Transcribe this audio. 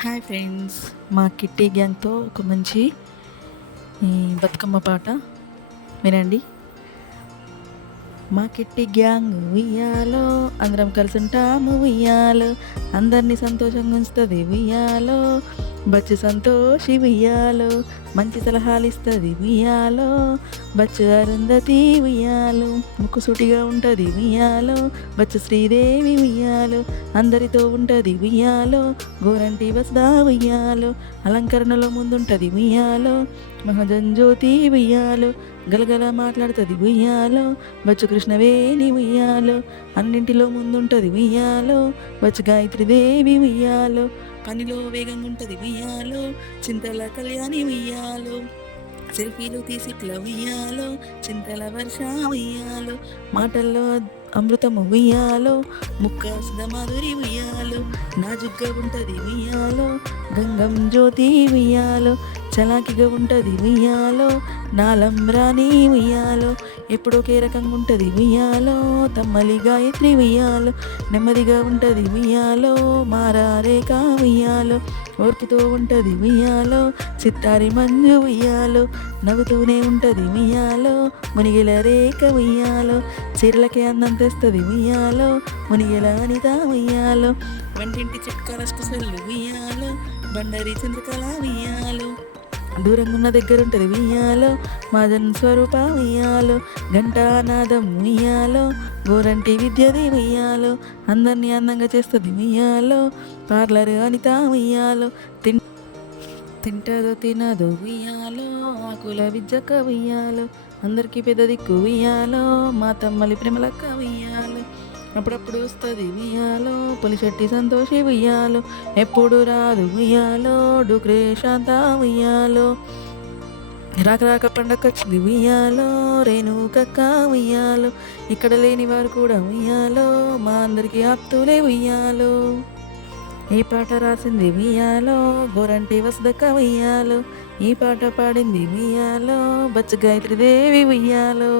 Hi friends, మా kitty గ్యాంగ్తో ఒక మంచి బతుకమ్మ పాట వినండి. మా కిట్టి గ్యాంగ్ ఉయ్యాలో, అందరం కలిసి ఉంటాము ఉయ్యాలో, అందరినీ సంతోషంగా ఉంచుతుంది ఉయ్యాలో, బచ్చు సంతోషి ఉయ్యాలో, మంచి సలహాలు ఇస్తుంది ఉయ్యాలో, బచ్చు అరుంధతి ఉయ్యాలో, ముక్కుసూటిగా ఉంటుంది ఉయ్యాలో, బచ్చు శ్రీదేవి ఉయ్యాలో, అందరితో ఉంటుంది ఉయ్యాలో, గోరంటి వస్దా ఉయ్యాలో, అలంకరణలో ముందుంటుంది ఉయ్యాలో, మహజంజ్యోతి ఉయ్యాలో, గలగల మాట్లాడుతుంది ఉయ్యాలో, బచ్చు కృష్ణవేణి ఉయ్యాలో, అన్నింటిలో ముందుంటుంది ఉయ్యాలో, బచ్చు గాయత్రీదేవి ఉయ్యాలో, పనిలో వేగంగా ఉంటుంది ఉయ్యాలో, చింతల కళ్యాణి ఉయ్యాలో, సెల్ఫీలు తీసిట్ల ఉయ్యాలో, చింతల వర్ష ఉయ్యాలో, మాటల్లో అమృతము ఉయ్యాలో, ముక్క సుధమాధురి ఉయ్యాలో, నాజుగ్గా ఉంటుంది ఉయ్యాలో, గంగం జ్యోతి ఉయ్యాలో, చలాకిగా ఉంటుంది ఉయ్యాలో, నాలం రాణి ఉయ్యాలో, ఎప్పుడు ఒకే రకంగా ఉంటుంది ఉయ్యాలో, తమ్మలి గాయత్రి ఉయ్యాలో, నెమ్మదిగా ఉంటుంది ఉయ్యాలో, మారారేఖ ఉయ్యాలో, ఓర్పుతో ఉంటుంది ఉయ్యాలో, చిత్తారి మంజు ఉయ్యాలో, నవ్వుతూనే ఉంటుంది ఉయ్యాలో, మునిగిల రేఖ ఉయ్యాలో, చీరలకే అందం తెస్తుంది ఉయ్యాలో, మునిగిల అనిత ఉయ్యాలో, వంటింటి చిట్కాల స్పెషల్ ఉయ్యాలో, బండరి చంద్రకళ ఉయ్యాలో, దూరంగా ఉన్న దగ్గర ఉంటుంది ఉయ్యాలో, మాదన్ స్వరూప ఉయ్యాలో, ఘంటానాదం ఉయ్యాలో, గోరంటి విద్యది ఉయ్యాలో, అందరినీ అందంగా చేస్తుంది ఉయ్యాలో, పార్లర్ అనిత ఉయ్యాలో, తింటదో తినదో ఉయ్యాలో, ఆకుల విద్యక ఉయ్యాలో, అందరికీ పెద్ద దిక్కు ఉయ్యాలో, మా తమ్మలి ప్రేమలక్క ఉయ్యాలో, అప్పుడప్పుడు వస్తుంది ఉయ్యాలో, పొలిశెట్టి సంతోషి ఉయ్యాలో, ఎప్పుడు రాదు ఉయ్యాలో, డూక్రే శాంత ఉయ్యాలో, రాక రాక పండగ వచ్చింది ఉయ్యాలో, రేణుకక్క ఉయ్యాలో, ఇక్కడ లేని వారు కూడా ఉయ్యాలో, మా అందరికీ ఆప్తులే ఉయ్యాలో, ఈ పాట రాసింది ఉయ్యాలో, గోరంటి వసుదక్క ఉయ్యాలో, ఈ పాట పాడింది ఉయ్యాలో, బచ్చు గాయత్రీదేవి ఉయ్యాలో.